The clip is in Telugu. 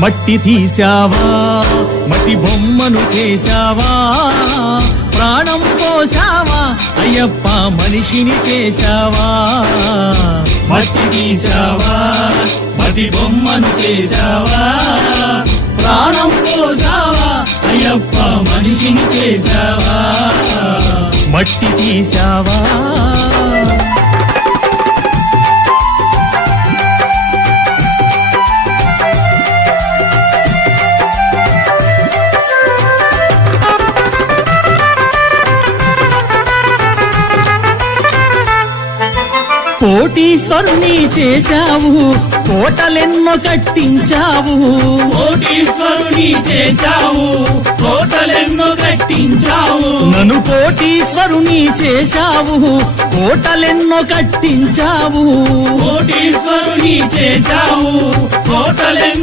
మట్టి తీసావా మట్టి బొమ్మను చేశావా ప్రాణం పోసావా అయ్యప్ప మనిషిని చేశావా మట్టి తీసావా మట్టి బొమ్మను చేశావా ప్రాణం పోసావా అయ్యప్ప మనిషిని చేశావా మట్టి తీసావా కోటీశ్వరుని చేశావు కోటలెన్నో కట్టించావు కోటీశ్వరుని చేశావు కోటలెన్నో కట్టించావు నన్ను కోటీశ్వరుని చేశావు కోటలెన్నో కట్టించావు కోటీశ్వరుని చేశావు కోటలెన్నో